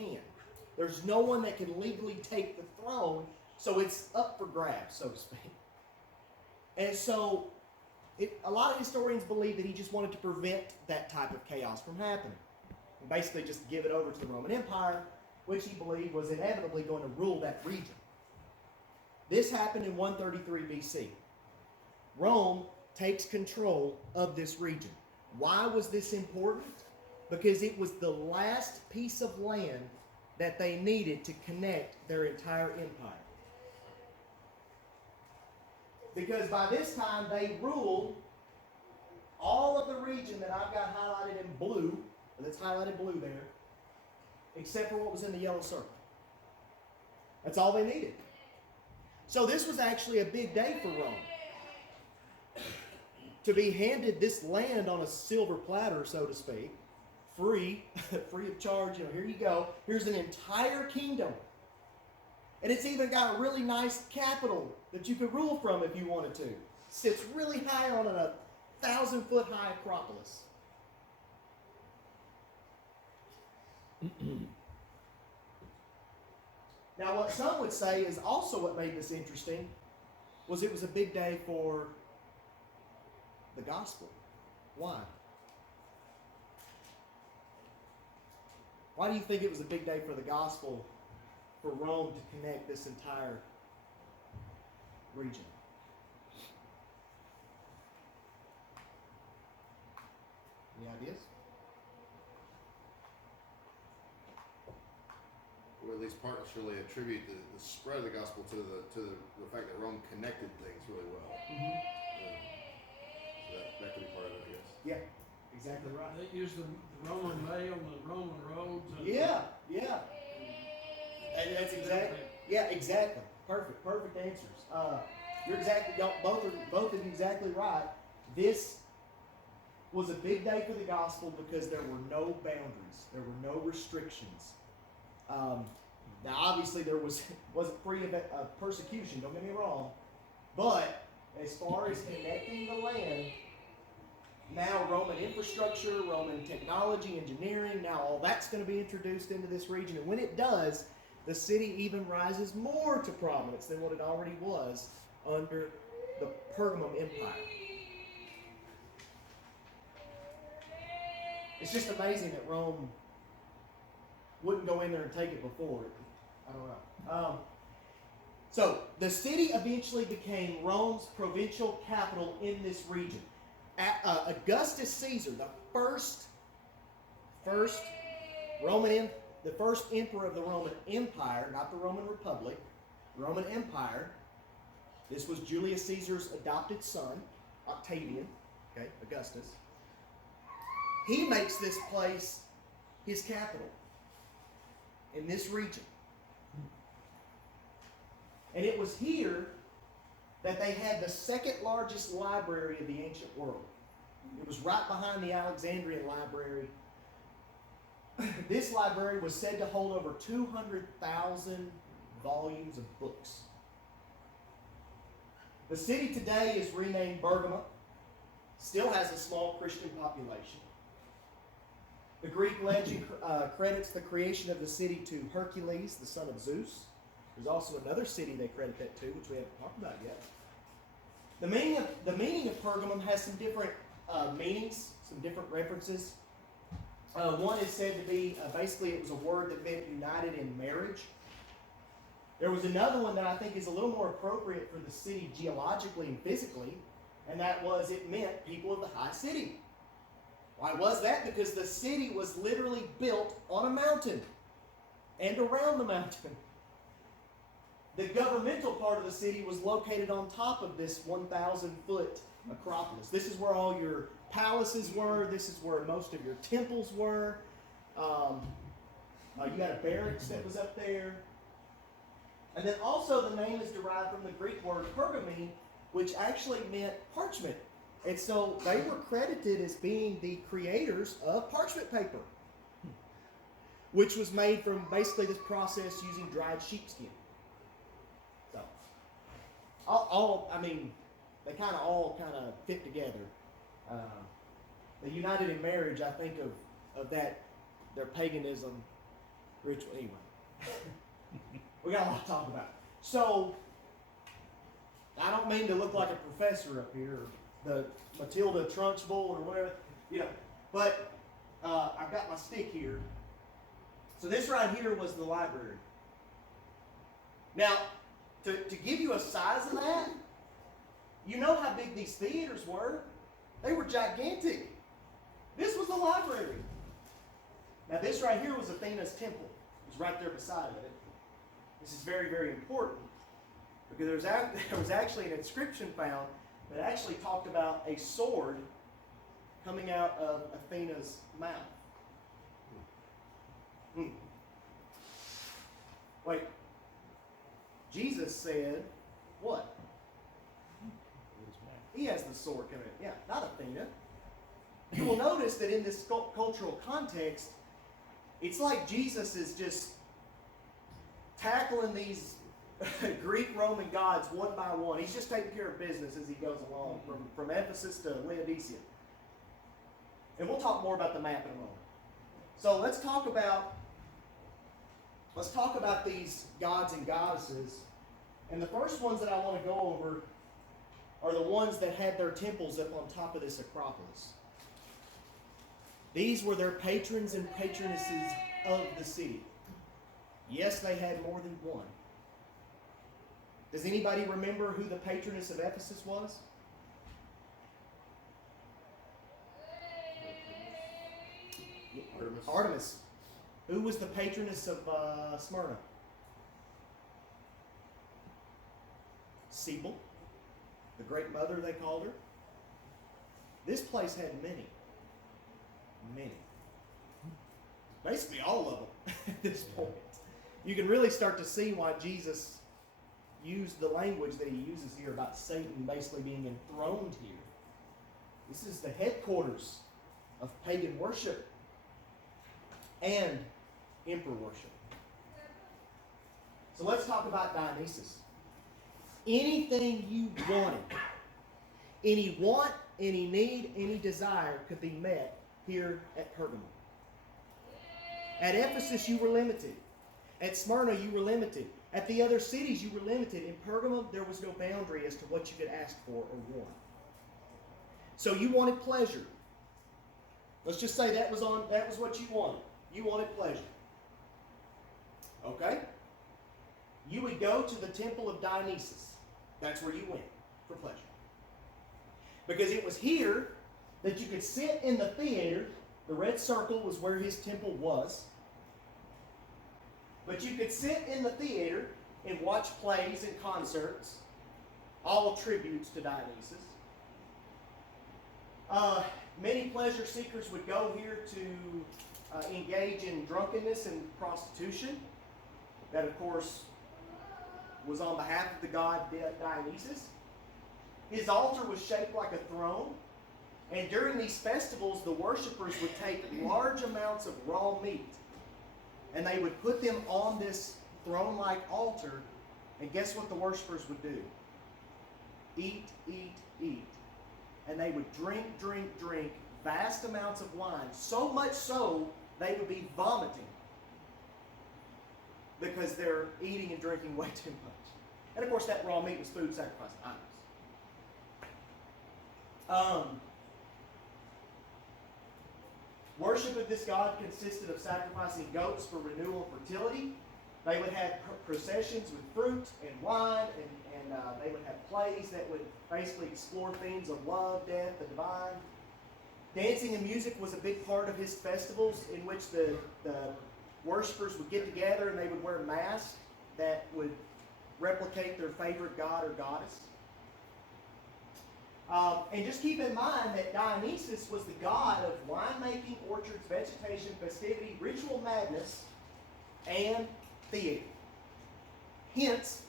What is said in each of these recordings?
can. There's no one that can legally take the throne, so it's up for grabs, so to speak. And so a lot of historians believe that he just wanted to prevent that type of chaos from happening. And basically just give it over to the Roman Empire, which he believed was inevitably going to rule that region. This happened in 133 BC. Rome takes control of this region. Why was this important? Because it was the last piece of land that they needed to connect their entire empire. Because by this time they ruled all of the region that I've got highlighted in blue, and it's highlighted blue there, except for what was in the yellow circle. That's all they needed. So this was actually a big day for Rome. To be handed this land on a silver platter, so to speak, free of charge, here you go. Here's an entire kingdom. And it's even got a really nice capital that you could rule from if you wanted to. It sits really high on a 1,000-foot high acropolis. Now, what some would say is also what made this interesting was it was a big day for the gospel. Why? Why do you think it was a big day for the gospel for Rome to connect this entire region? Any ideas? Or at least partially attribute the spread of the gospel to the fact that Rome connected things really well. Mm-hmm. So that could be part of it, I guess. Yeah, exactly right. They used the Roman mail, the Roman roads. Yeah. And that's exactly. Yeah, exactly. Perfect answers. You're exactly. Both of you exactly right. This was a big day for the gospel because there were no boundaries. There were no restrictions. Now, obviously, there wasn't free of persecution. Don't get me wrong, but as far as connecting the land, now Roman infrastructure, Roman technology, engineering, now all that's going to be introduced into this region, and when it does, the city even rises more to prominence than what it already was under the Pergamum Empire. It's just amazing that Rome wouldn't go in there and take it before. I don't know. So the city eventually became Rome's provincial capital in this region. Augustus Caesar, the first emperor of the Roman Empire, not the Roman Republic, Roman Empire. This was Julius Caesar's adopted son, Octavian, Augustus. He makes this place his capital in this region. And it was here that they had the second largest library of the ancient world. It was right behind the Alexandrian library. This library was said to hold over 200,000 volumes of books. The city today is renamed Pergamum. Still has a small Christian population. The Greek legend credits the creation of the city to Hercules, the son of Zeus. There's also another city they credit that to, which we haven't talked about yet. The meaning of Pergamum has some different meanings, some different references. One is said to be, basically it was a word that meant united in marriage. There was another one that I think is a little more appropriate for the city geologically and physically, and that was it meant people of the high city. Why was that? Because the city was literally built on a mountain and around the mountain. The governmental part of the city was located on top of this 1,000-foot acropolis. This is where all your palaces were. This is where most of your temples were. You got a barracks that was up there. And then also the name is derived from the Greek word pergamene, which actually meant parchment. And so they were credited as being the creators of parchment paper, which was made from basically this process using dried sheepskin. So, they kind of fit together. The united in marriage, I think of that, their paganism ritual. Anyway, we got a lot to talk about. So, I don't mean to look like a professor up here, or the Matilda Trunchbull or whatever, but I've got my stick here. So this right here was the library. Now, to give you a size of that, you know how big these theaters were? They were gigantic. This was the library. Now this right here was Athena's temple. It was right there beside it. This is very, very important because there was actually an inscription found that actually talked about a sword coming out of Athena's mouth. Wait. Jesus said, what? He has the sword coming out. Yeah, not Athena. You will notice that in this cultural context, it's like Jesus is just tackling these Greek Roman gods one by one. He's just taking care of business as he goes along, from Ephesus to Laodicea. And we'll talk more about the map in a moment. So let's talk about these gods and goddesses. And the first ones that I want to go over are the ones that had their temples up on top of this Acropolis. These were their patrons and patronesses of the city. Yes, they had more than one. Does anybody remember who the patroness of Ephesus was? Artemis. Who was the patroness of Smyrna? Sibyl, the great mother they called her. This place had many. Basically all of them at this point. You can really start to see why Jesus used the language that he uses here about Satan basically being enthroned here. This is the headquarters of pagan worship and emperor worship. So let's talk about Dionysus. Anything you wanted, any want, any need, any desire could be met here at Pergamum. At Ephesus, you were limited. At Smyrna, you were limited. At the other cities, you were limited. In Pergamum, there was no boundary as to what you could ask for or want. So you wanted pleasure. Let's just say that was what you wanted. You wanted pleasure. Okay? You would go to the temple of Dionysus. That's where you went for pleasure. Because it was here that you could sit in the theater. The red circle was where his temple was. But you could sit in the theater and watch plays and concerts, all tributes to Dionysus. Many pleasure seekers would go here to engage in drunkenness and prostitution. That, of course, was on behalf of the god Dionysus. His altar was shaped like a throne. And during these festivals, the worshipers would take large amounts of raw meat and they would put them on this throne-like altar. And guess what the worshipers would do? Eat, eat, eat. And they would drink, drink, drink vast amounts of wine. So much so, they would be vomiting because they're eating and drinking way too much. And of course, that raw meat was food sacrificed to idols. Worship of this god consisted of sacrificing goats for renewal and fertility. They would have processions with fruit and wine, and they would have plays that would basically explore themes of love, death, the divine. Dancing and music was a big part of his festivals, in which the worshipers would get together and they would wear masks that would replicate their favorite god or goddess. And just keep in mind that Dionysus was the god of winemaking, orchards, vegetation, festivity, ritual madness, and theater. Hence,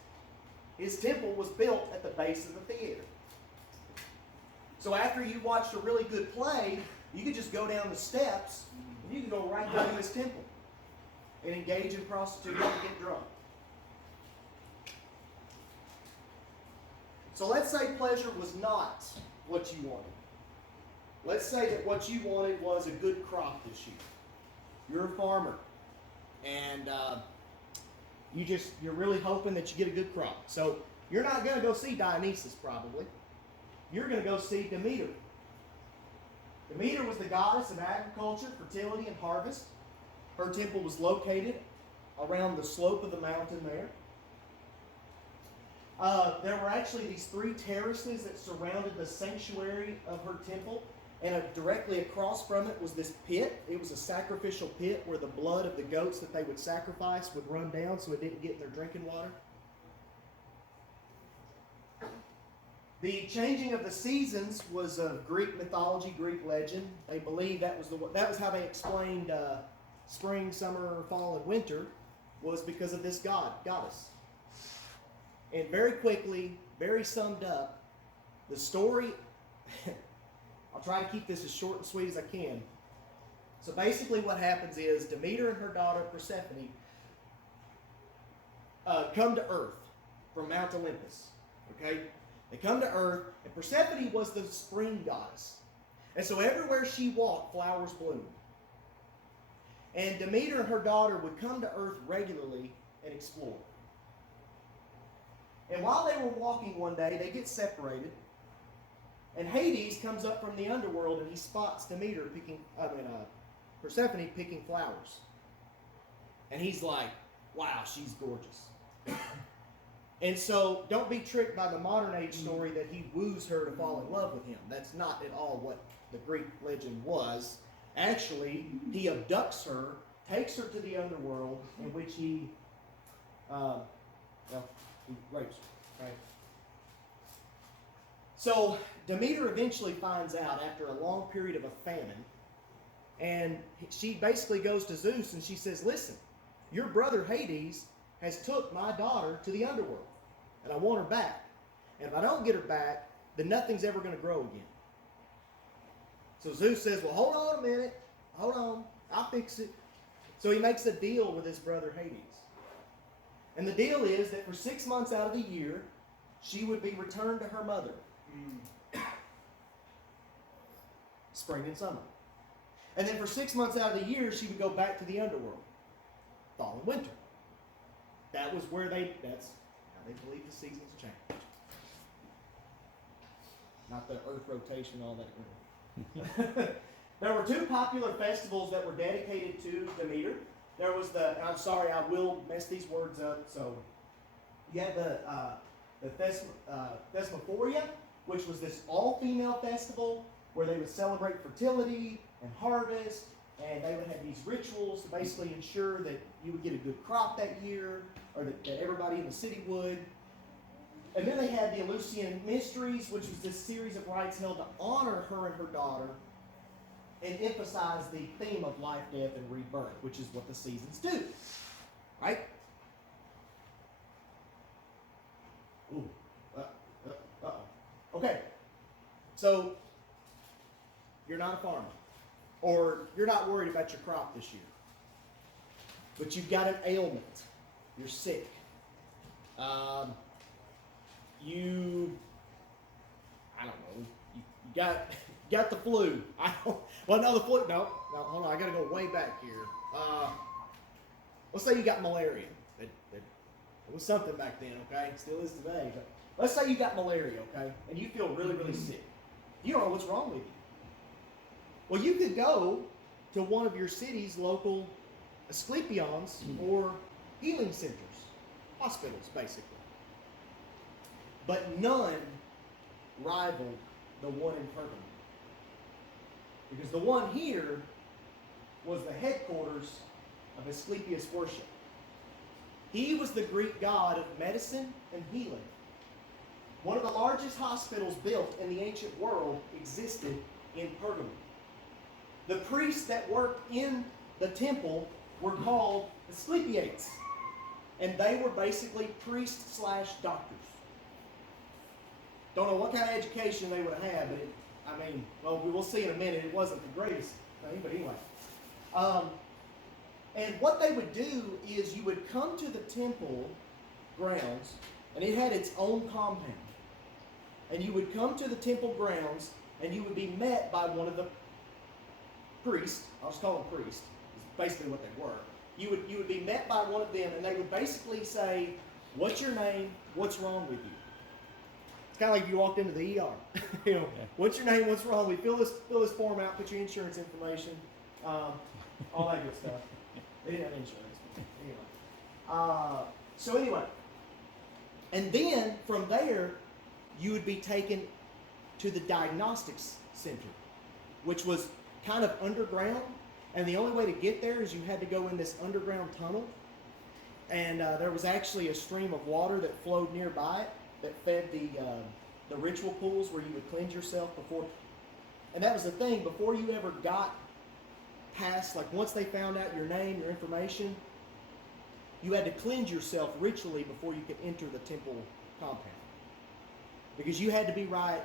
his temple was built at the base of the theater. So after you watched a really good play, you could just go down the steps and you could go right down to his temple and engage in prostitution and get drunk. So let's say pleasure was not what you wanted. Let's say that what you wanted was a good crop this year. You're a farmer. and you're really hoping that you get a good crop. So you're not going to go see Dionysus probably. You're going to go see Demeter. Demeter was the goddess of agriculture, fertility, and harvest. Her temple was located around the slope of the mountain there. There were actually these 3 terraces that surrounded the sanctuary of her temple, and directly across from it was this pit. It was a sacrificial pit where the blood of the goats that they would sacrifice would run down so it didn't get in their drinking water. The changing of the seasons was of Greek mythology, Greek legend. They believed that was how they explained spring, summer, fall, and winter, was because of this goddess. And very quickly, very summed up, the story, I'll try to keep this as short and sweet as I can. So basically what happens is Demeter and her daughter Persephone come to Earth from Mount Olympus. Okay? They come to Earth, and Persephone was the spring goddess. And so everywhere she walked, flowers bloomed. And Demeter and her daughter would come to Earth regularly and explore. And while they were walking one day, they get separated. And Hades comes up from the underworld and he spots Persephone picking flowers. And he's like, wow, she's gorgeous. And so don't be tricked by the modern age story that he woos her to fall in love with him. That's not at all what the Greek legend was. Actually, he abducts her, takes her to the underworld, in which he rapes her. Right? So Demeter eventually finds out after a long period of a famine, and she basically goes to Zeus and she says, listen, your brother Hades has took my daughter to the underworld, and I want her back. And if I don't get her back, then nothing's ever going to grow again. So Zeus says, well, hold on a minute. Hold on. I'll fix it. So he makes a deal with his brother Hades. And the deal is that for 6 months out of the year, she would be returned to her mother. Spring and summer. And then for 6 months out of the year, she would go back to the underworld. Fall and winter. That's how they believe the seasons change. Not the earth rotation and all that. There were 2 popular festivals that were dedicated to Demeter. There was and I'm sorry, I will mess these words up. So you had the Thesmophoria, which was this all-female festival where they would celebrate fertility and harvest, and they would have these rituals to basically ensure that you would get a good crop that year, or that everybody in the city would. And then they had the Eleusinian Mysteries, which was this series of rites held to honor her and her daughter and emphasize the theme of life, death, and rebirth, which is what the seasons do. Right? Ooh. Uh-oh. Okay. So, you're not a farmer. Or you're not worried about your crop this year. But you've got an ailment. You're sick. You got the flu. The flu. No, hold on. I got to go way back here. Let's say you got malaria. It was something back then, okay? It still is today. But let's say you got malaria, okay? And you feel really, really sick. You don't know what's wrong with you. Well, you could go to one of your city's local Asclepions or healing centers, hospitals, basically. But none rivaled the one in Pergamum. Because the one here was the headquarters of Asclepius worship. He was the Greek god of medicine and healing. One of the largest hospitals built in the ancient world existed in Pergamum. The priests that worked in the temple were called Asclepiates. And they were basically priests/doctors. Don't know what kind of education they would have had, but we'll see in a minute. It wasn't the greatest thing, but anyway. And what they would do is you would come to the temple grounds, and it had its own compound. And you would come to the temple grounds, and you would be met by one of the priests. I'll just call them priests. It's basically what they were. you would be met by one of them, and they would basically say, "What's your name? What's wrong with you?" It's kind of like if you walked into the ER. You know, what's your name? What's wrong with you? Fill this form out. Put your insurance information. All that good stuff. They didn't have insurance. Anyway. And then from there, you would be taken to the diagnostics center, which was kind of underground. And the only way to get there is you had to go in this underground tunnel. And there was actually a stream of water that flowed nearby it that fed the ritual pools where you would cleanse yourself before. And that was the thing, before you ever got past, like once they found out your name, your information, you had to cleanse yourself ritually before you could enter the temple compound. Because you had to be right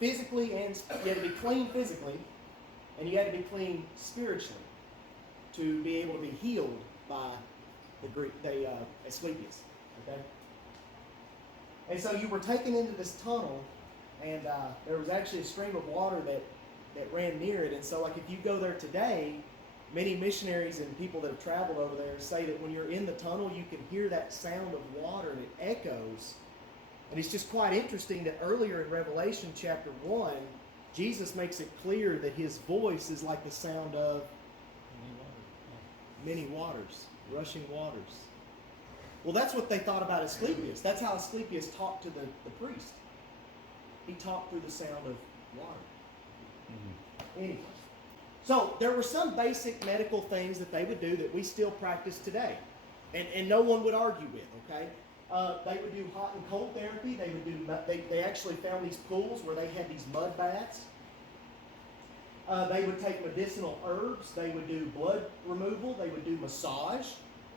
physically, and you had to be clean physically, and you had to be clean spiritually to be able to be healed by Asclepius. Okay? And so you were taken into this tunnel, and there was actually a stream of water that ran near it. And so, like, if you go there today, many missionaries and people that have traveled over there say that when you're in the tunnel, you can hear that sound of water, and it echoes. And it's just quite interesting that earlier in Revelation chapter 1, Jesus makes it clear that his voice is like the sound of many waters, rushing waters. Well, that's what they thought about Asclepius. That's how Asclepius talked to the priest. He talked through the sound of water. Mm-hmm. Anyway. So there were some basic medical things that they would do that we still practice today. And no one would argue with, okay? They would do hot and cold therapy. They would do. They actually found these pools where they had these mud baths. They would take medicinal herbs. They would do blood removal. They would do massage.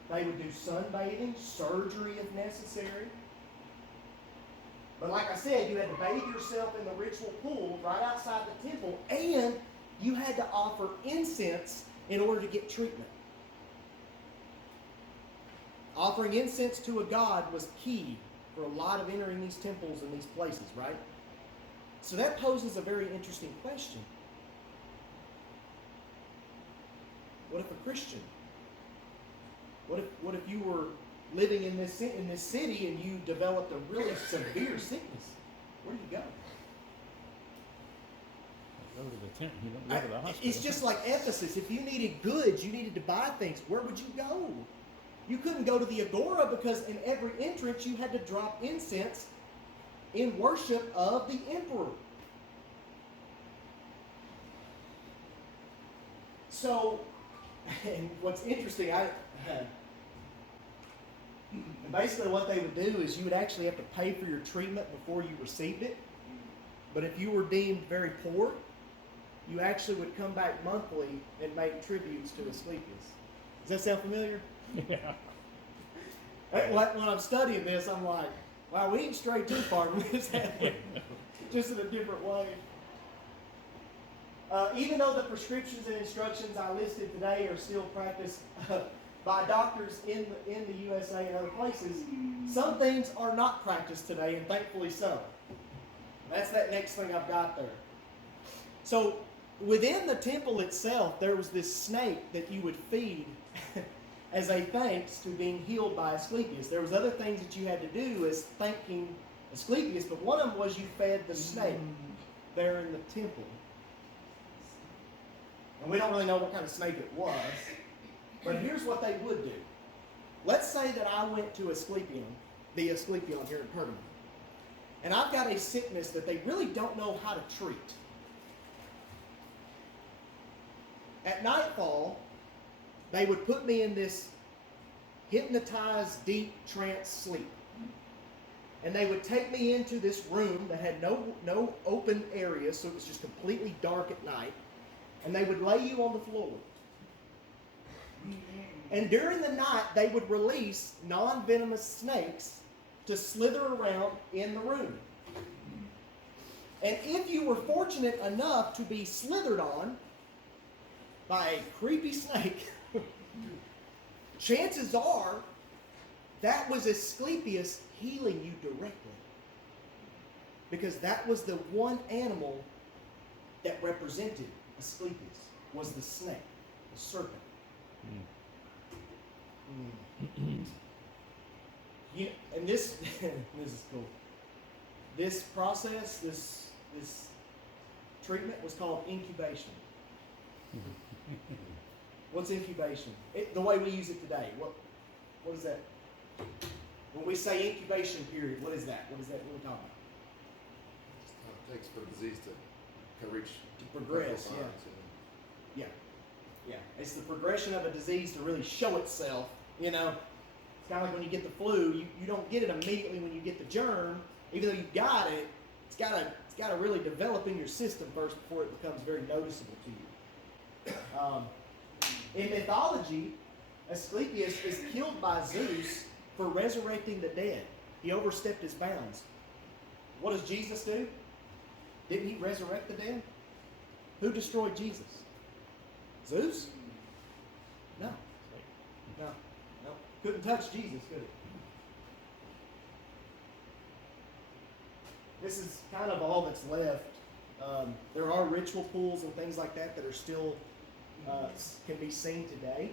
They would do sunbathing, surgery if necessary. But like I said, you had to bathe yourself in the ritual pool right outside the temple, and you had to offer incense in order to get treatment. Offering incense to a god was key for a lot of entering these temples and these places, right? So that poses a very interesting question. What if a Christian? What if you were living in this city and you developed a really severe sickness? Where do you go? Go to the tent. You don't go to the hospital. It's just like Ephesus. If you needed goods, you needed to buy things. Where would you go? You couldn't go to the agora because in every entrance you had to drop incense in worship of the emperor. So, and what's interesting, basically what they would do is you would actually have to pay for your treatment before you received it. But if you were deemed very poor, you actually would come back monthly and make tributes to Asclepius. Does that sound familiar? Yeah. When I'm studying this, I'm like, wow, we ain't strayed too far from this, have we? Just in a different way. Even though the prescriptions and instructions I listed today are still practiced by doctors in the USA and other places, some things are not practiced today, and thankfully so. That's that next thing I've got there. So within the temple itself, there was this snake that you would feed as a thanks to being healed by Asclepius. There was other things that you had to do as thanking Asclepius, but one of them was you fed the snake there in the temple. And we don't really know what kind of snake it was, but here's what they would do. Let's say that I went to the Asclepion here in Pergamum, and I've got a sickness that they really don't know how to treat. At nightfall, they would put me in this hypnotized, deep trance sleep. And they would take me into this room that had no open area, so it was just completely dark at night. And they would lay you on the floor. And during the night, they would release non-venomous snakes to slither around in the room. And if you were fortunate enough to be slithered on by a creepy snake, chances are that was Asclepius healing you directly. Because that was the one animal that represented Asclepius, was the snake, the serpent. And this this is cool. This process, this treatment was called incubation. What's incubation? The way we use it today. What is that? When we say incubation period, what is that? What are we talking about? It takes for a disease to reach To progress, critical signs, yeah. Yeah. It's the progression of a disease to really show itself. You know, it's kind of like when you get the flu. You don't get it immediately when you get the germ. Even though you've got it, it's got to really develop in your system first before it becomes very noticeable to you. In mythology, Asclepius is killed by Zeus for resurrecting the dead. He overstepped his bounds. What does Jesus do? Didn't he resurrect the dead? Who destroyed Jesus? Zeus? No. No. Couldn't touch Jesus, could it? This is kind of all that's left. There are ritual pools and things like that are still can be seen today.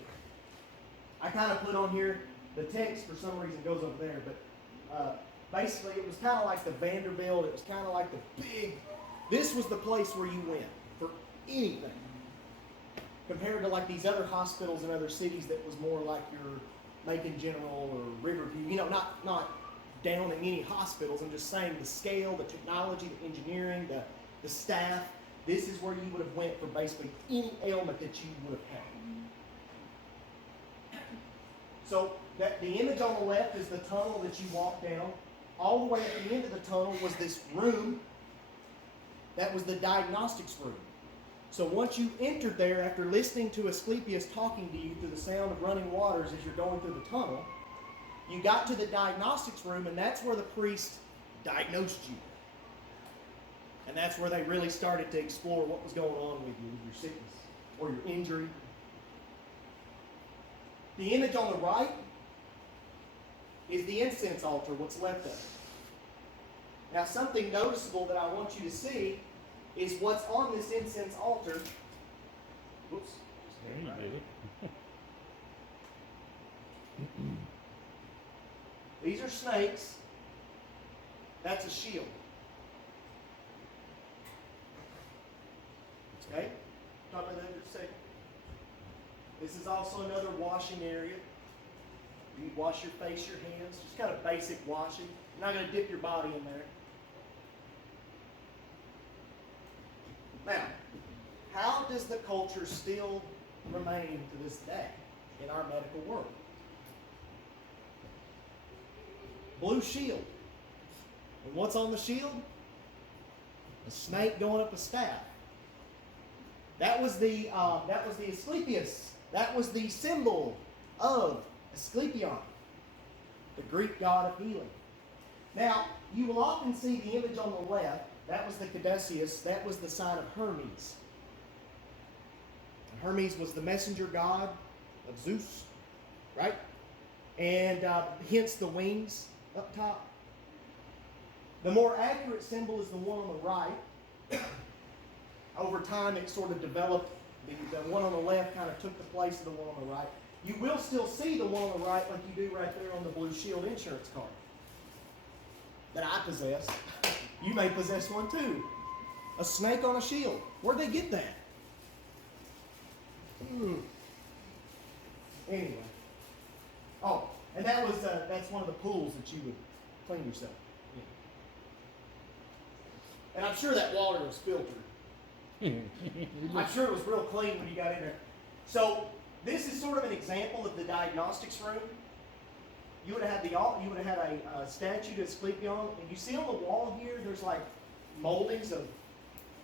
I kind of put on here, the text for some reason goes over there, but basically it was kind of like the Vanderbilt. It was kind of like the big, this was the place where you went for anything. Compared to like these other hospitals in other cities that was more like your Macon General or Riverview, not downing any hospitals. I'm just saying the scale, the technology, the engineering, the staff. This is where you would have went for basically any ailment that you would have had. So the image on the left is the tunnel that you walk down. All the way at the end of the tunnel was this room. That was the diagnostics room. So once you entered there, after listening to Asclepius talking to you through the sound of running waters as you're going through the tunnel, you got to the diagnostics room, and that's where the priest diagnosed you. And that's where they really started to explore what was going on with you, with your sickness or your injury. The image on the right is the incense altar, what's left of it. Now, something noticeable that I want you to see is what's on this incense altar. Whoops. There you did it. These are snakes. That's a shield. Okay? Talk about that in a second. This is also another washing area. You wash your face, your hands, just kind of basic washing. You're not going to dip your body in there. Now, how does the culture still remain to this day in our medical world? Blue shield. And what's on the shield? A snake going up a staff. That was the Asclepius. That was the symbol of Asclepion, the Greek god of healing. Now, you will often see the image on the left. That was the Caduceus. That was the sign of Hermes. Hermes was the messenger god of Zeus, right? And hence the wings up top. The more accurate symbol is the one on the right. Over time, it sort of developed. The one on the left kind of took the place of the one on the right. You will still see the one on the right like you do right there on the Blue Shield insurance card that I possess. You may possess one too. A snake on a shield. Where'd they get that? Anyway. Oh, and that's one of the pools that you would clean yourself in. And I'm sure that water was filtered. I'm sure it was real clean when you got in there. So this is sort of an example of the diagnostics room. You would have had a statue to Asclepion, and you see on the wall here, there's like moldings of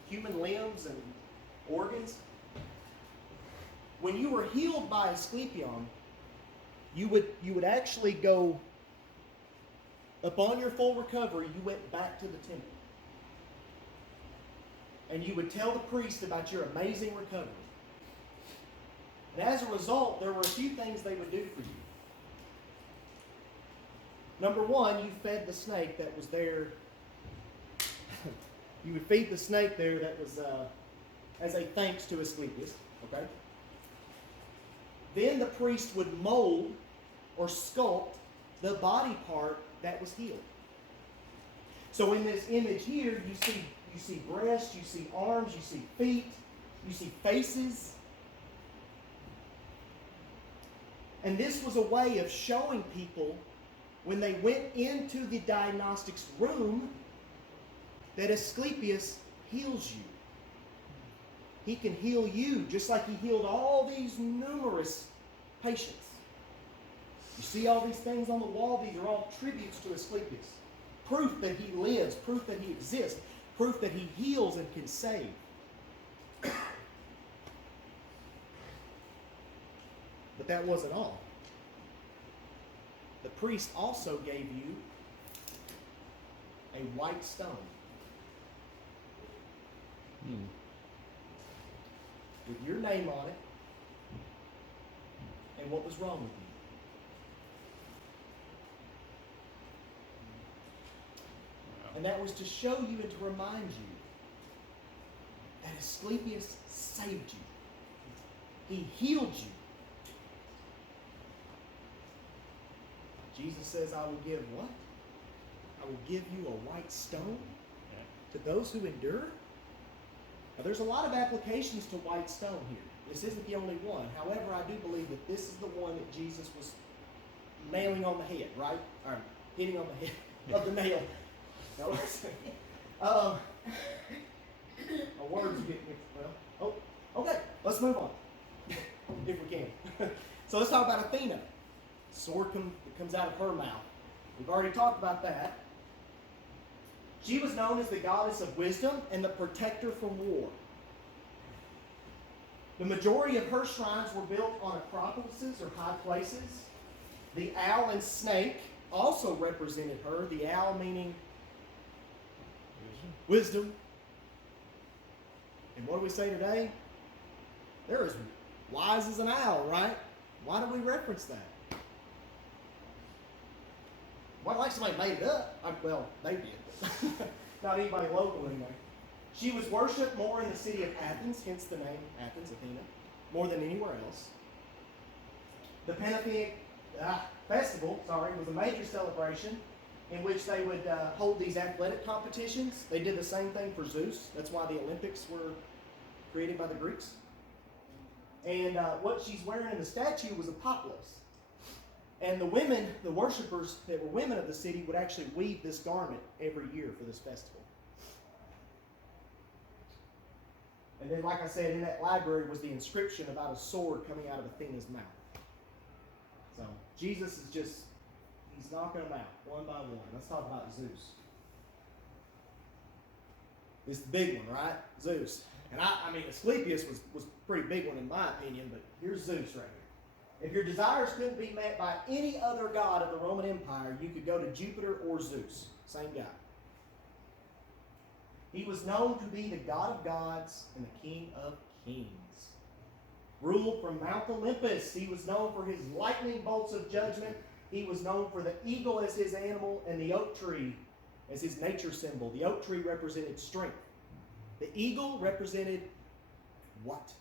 human limbs and organs. When you were healed by Asclepion, you would actually go, upon your full recovery, you went back to the temple. And you would tell the priest about your amazing recovery. And as a result, there were a few things they would do for you. Number one, you fed the snake that was there. You would feed the snake there that was as a thanks to Asclepius. Okay? Then the priest would mold or sculpt the body part that was healed. So in this image here, you see breasts, you see arms, you see feet, you see faces. And this was a way of showing people when they went into the diagnostics room that Asclepius heals you. He can heal you just like he healed all these numerous patients. You see all these things on the wall? These are all tributes to Asclepius. Proof that he lives, proof that he exists, proof that he heals and can save. But that wasn't all. The priest also gave you a white stone with your name on it and what was wrong with you. And that was to show you and to remind you that Asclepius saved you. He healed you. Jesus says, I will give what? I will give you a white stone to those who endure. Now, there's a lot of applications to white stone here. This isn't the only one. However, I do believe that this is the one that Jesus was nailing on the head, right? Or hitting on the head of the nail. No, my words get mixed. Well, okay, let's move on, if we can. So let's talk about Athena. The sword that comes out of her mouth. We've already talked about that. She was known as the goddess of wisdom and the protector from war. The majority of her shrines were built on acropolises or high places. The owl and snake also represented her. The owl meaning wisdom. And what do we say today? They're as wise as an owl, right? Why do we reference that? Well, like somebody made it up. Well, they did. Not anybody local anyway. She was worshipped more in the city of Athens, hence the name Athens, Athena, more than anywhere else. The Pantheon festival, was a major celebration in which they would hold these athletic competitions. They did the same thing for Zeus. That's why the Olympics were created by the Greeks. And what she's wearing in the statue was a populace. And the women, the worshipers that were women of the city, would actually weave this garment every year for this festival. And then, like I said, in that library was the inscription about a sword coming out of Athena's mouth. So, Jesus is just, he's knocking them out one by one. Let's talk about Zeus. This is the big one, right? Zeus. And I mean, Asclepius was a pretty big one in my opinion, but here's Zeus right here. If your desires couldn't be met by any other god of the Roman Empire, you could go to Jupiter or Zeus. Same guy. He was known to be the god of gods and the king of kings. Ruled from Mount Olympus. He was known for his lightning bolts of judgment. He was known for the eagle as his animal and the oak tree as his nature symbol. The oak tree represented strength. The eagle represented what?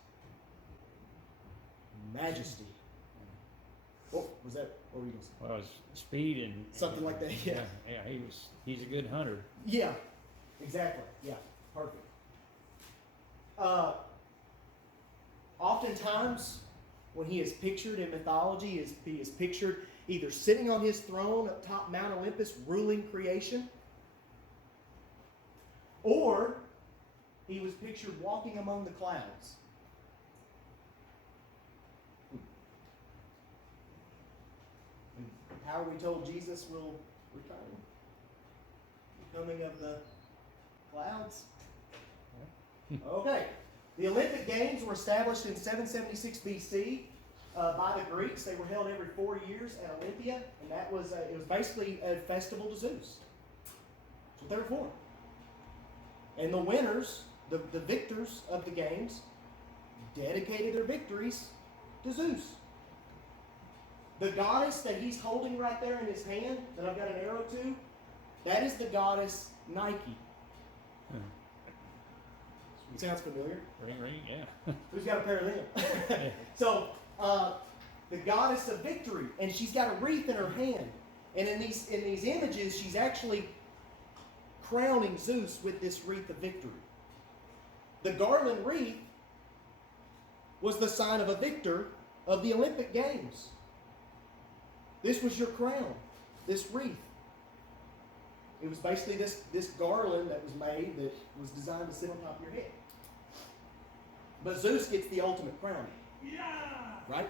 Majesty. Oh, was that what were you going to say? Well, it's speed and Something like that, yeah. Yeah, he's a good hunter. Yeah, exactly. Yeah, perfect. Oftentimes, when he is pictured in mythology, he is pictured either sitting on his throne up top Mount Olympus, ruling creation, or he was pictured walking among the clouds. And how are we told Jesus will return? The coming of the clouds? Okay. The Olympic Games were established in 776 BC by the Greeks. They were held every 4 years at Olympia, and that was it was basically a festival to Zeus. That's what they were for. And the winners, the victors of the games, dedicated their victories to Zeus. The goddess that he's holding right there in his hand, that I've got an arrow to, that is the goddess Nike. Sounds familiar. Ring, yeah. Who's got a pair of them? So, the goddess of victory, and she's got a wreath in her hand. And in these images, she's actually crowning Zeus with this wreath of victory. The garland wreath was the sign of a victor of the Olympic Games. This was your crown, this wreath. It was basically this garland that was made that was designed to sit on top of your head. But Zeus gets the ultimate crown. Right?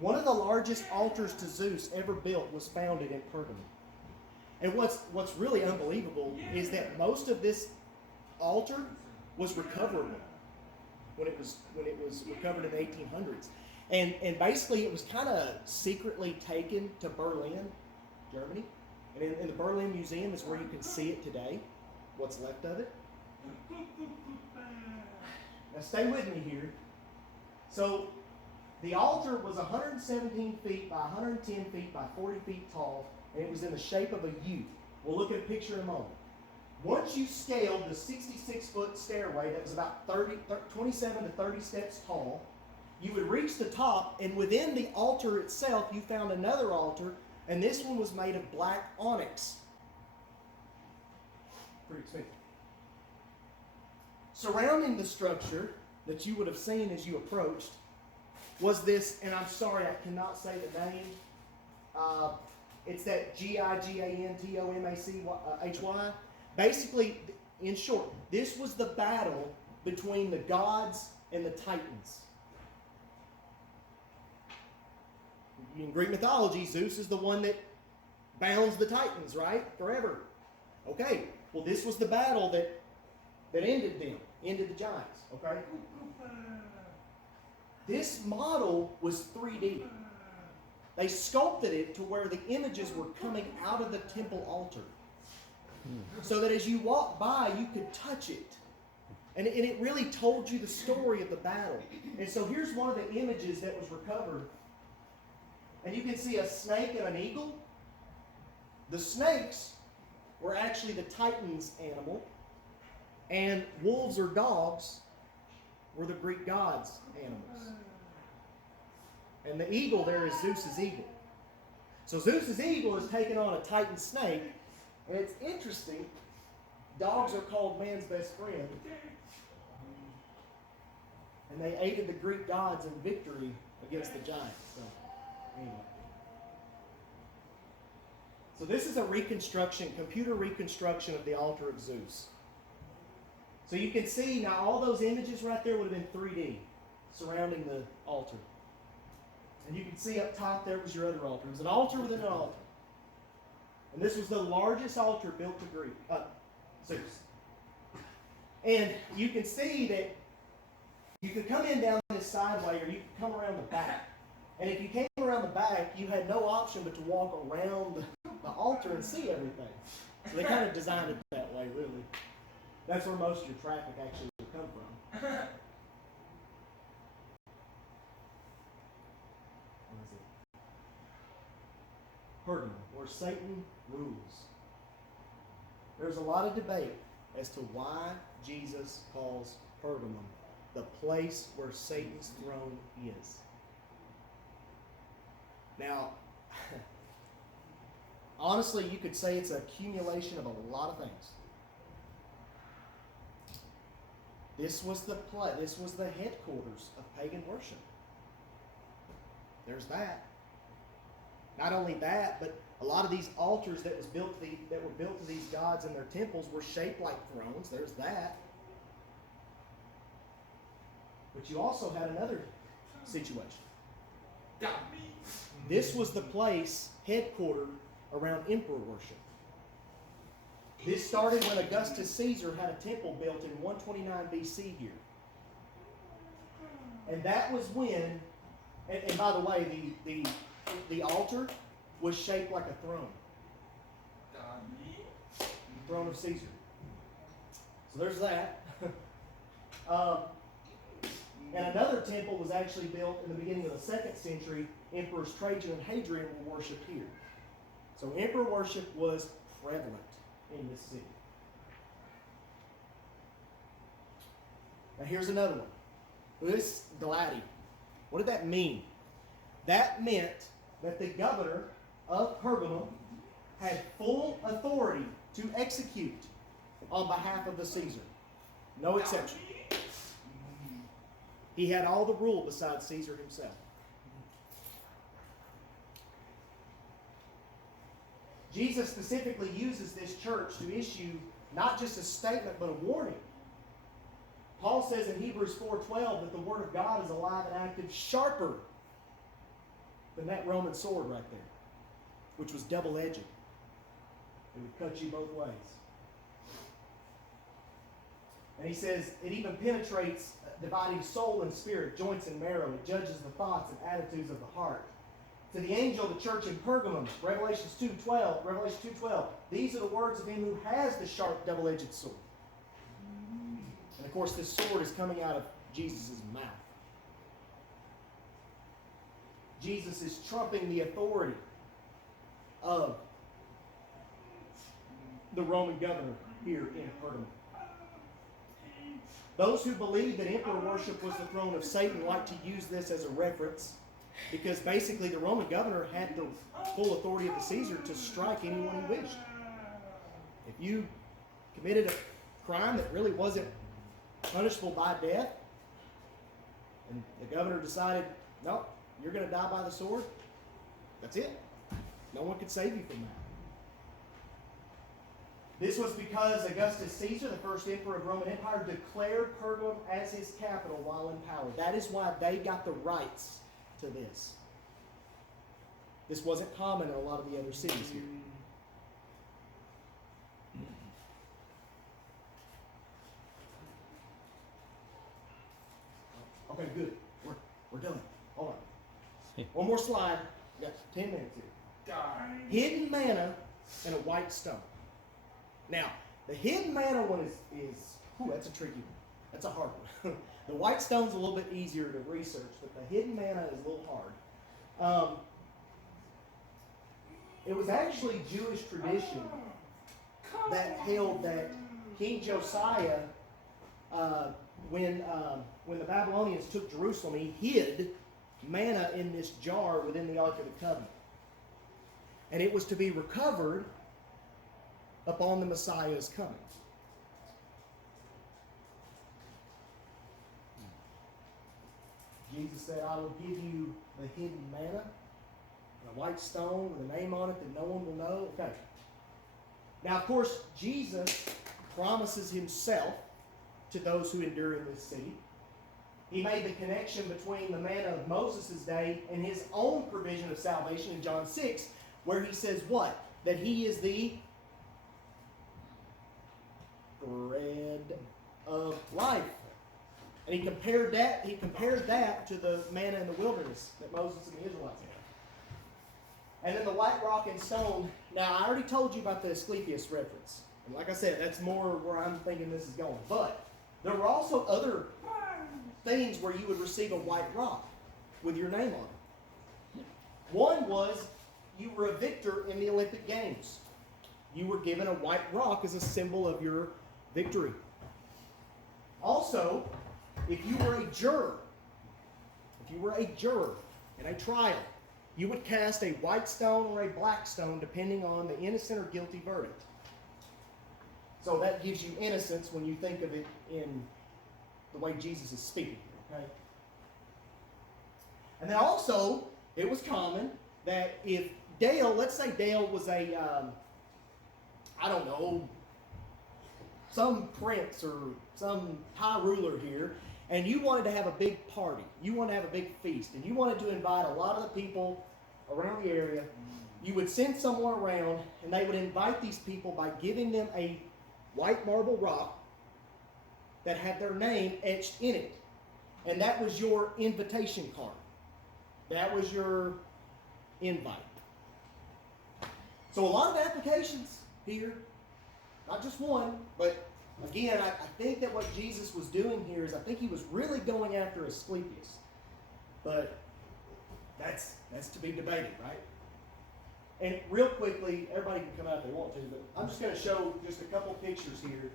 One of the largest altars to Zeus ever built was founded in Pergamum. And what's really unbelievable is that most of this altar was recoverable when it was recovered in the 1800s. And basically it was kind of secretly taken to Berlin, Germany. And in the Berlin Museum is where you can see it today, what's left of it. Now stay with me here. So the altar was 117 feet by 110 feet by 40 feet tall, and it was in the shape of a U. We'll look at a picture in a moment. Once you scaled the 66-foot stairway that was about 27 to 30 steps tall, you would reach the top, and within the altar itself, you found another altar, and this one was made of black onyx. Pretty expensive. Surrounding the structure that you would have seen as you approached was this, and I'm sorry, I cannot say the name. It's that Gigantomachy. Basically, in short, this was the battle between the gods and the Titans. In Greek mythology, Zeus is the one that bounds the Titans, right? Forever. Okay, well, this was the battle that ended them, ended the giants, okay? This model was 3D. They sculpted it to where the images were coming out of the temple altar. So that as you walked by, you could touch it. And it really told you the story of the battle. And so here's one of the images that was recovered. And you can see a snake and an eagle. The snakes were actually the Titan's animal. And wolves or dogs were the Greek gods' animals. And the eagle there is Zeus's eagle. So Zeus's eagle is taking on a Titan snake. And it's interesting, dogs are called man's best friend. And they aided the Greek gods in victory against the giants. So, anyway. So this is a reconstruction, computer reconstruction of the altar of Zeus. So you can see now all those images right there would have been 3D surrounding the altar. And you can see up top there was your other altar. It was an altar within an altar. And this was the largest altar built to Zeus. And you can see that you could come in down this sideway or you could come around the back. And if you came around the back, you had no option but to walk around the altar and see everything. So they kind of designed it that way, really. That's where most of your traffic actually will come from. What is it? Pergamum, where Satan rules. There's a lot of debate as to why Jesus calls Pergamum the place where Satan's throne is. Now, honestly, you could say it's an accumulation of a lot of things. This was the headquarters of pagan worship. There's that. Not only that, but a lot of these altars that were built to these gods in their temples were shaped like thrones. There's that. But you also had another situation. This was the place headquartered around emperor worship. This started when Augustus Caesar had a temple built in 129 BC here. And that was when, and by the way, the altar was shaped like a throne. The throne of Caesar. So there's that. And another temple was actually built in the beginning of the 2nd century. Emperors Trajan and Hadrian were worshipped here. So emperor worship was prevalent in this city. Now here's another one. This gladi. What did that mean? That meant that the governor of Pergamum had full authority to execute on behalf of the Caesar. No exception. He had all the rule besides Caesar himself. Jesus specifically uses this church to issue not just a statement but a warning. Paul says in Hebrews 4:12 that the Word of God is alive and active, sharper than that Roman sword right there, which was double-edged. It would cut you both ways. And he says it even penetrates, dividing soul and spirit, joints and marrow. It judges the thoughts and attitudes of the heart. To the angel of the church in Pergamum, Revelation 2:12, these are the words of him who has the sharp double-edged sword. And of course, this sword is coming out of Jesus' mouth. Jesus is trumping the authority of the Roman governor here in Pergamum. Those who believe that emperor worship was the throne of Satan like to use this as a reference because basically the Roman governor had the full authority of the Caesar to strike anyone he wished. If you committed a crime that really wasn't punishable by death, and the governor decided, no, you're going to die by the sword, that's it. No one could save you from that. This was because Augustus Caesar, the first emperor of Roman Empire, declared Pergamum as his capital while in power. That is why they got the rights to this. This wasn't common in a lot of the other cities here. Okay, good. We're done. Hold on. One more slide. We got 10 minutes here. Hidden manna and a white stone. Now, the hidden manna one is that's a tricky one. That's a hard one. The white stone's a little bit easier to research, but the hidden manna is a little hard. It was actually Jewish tradition that held that King Josiah, when the Babylonians took Jerusalem, he hid manna in this jar within the Ark of the Covenant. And it was to be recovered upon the Messiah's coming. Jesus said, I will give you the hidden manna, a white stone with a name on it that no one will know. Okay. Now, of course, Jesus promises himself to those who endure in this city. He made the connection between the manna of Moses' day and his own provision of salvation in John 6, where he says what? That he is the bread of life. And he compared that to the manna in the wilderness that Moses and the Israelites had. And then the white rock and stone. Now, I already told you about the Asclepius reference. And like I said, that's more where I'm thinking this is going. But there were also other things where you would receive a white rock with your name on it. One was you were a victor in the Olympic Games. You were given a white rock as a symbol of your victory. Also, if you were a juror in a trial, you would cast a white stone or a black stone depending on the innocent or guilty verdict. So that gives you innocence when you think of it in the way Jesus is speaking, okay? And then also, it was common that if Dale, let's say Dale was a, some prince or some high ruler here, and you wanted to have a big party, you wanted to have a big feast, and you wanted to invite a lot of the people around the area, you would send someone around, and they would invite these people by giving them a white marble rock that had their name etched in it. And that was your invitation card. That was your invite. So a lot of applications here, not just one, but again, I think that what Jesus was doing here is I think he was really going after Asclepius. But that's to be debated, right? And real quickly, everybody can come out if they want to, but I'm just going to show just a couple pictures here.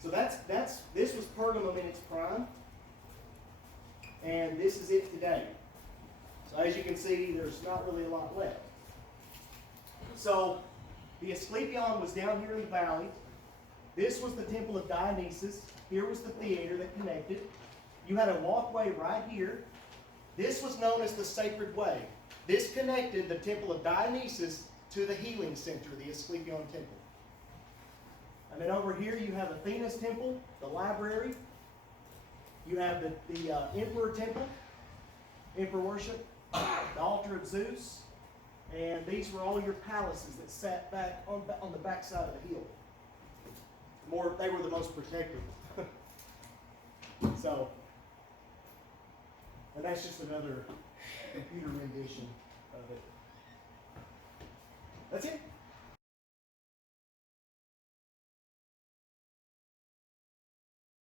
So this was Pergamum in its prime. And this is it today. So as you can see, there's not really a lot left. So the Asclepion was down here in the valley. This was the temple of Dionysus. Here was the theater that connected. You had a walkway right here. This was known as the Sacred Way. This connected the temple of Dionysus to the healing center, the Asclepion temple. And then over here you have Athena's temple, the library. You have the emperor temple, emperor worship, the altar of Zeus. And these were all your palaces that sat back on the backside of the hill. They were the most protected. So, and that's just another computer rendition of it. That's it.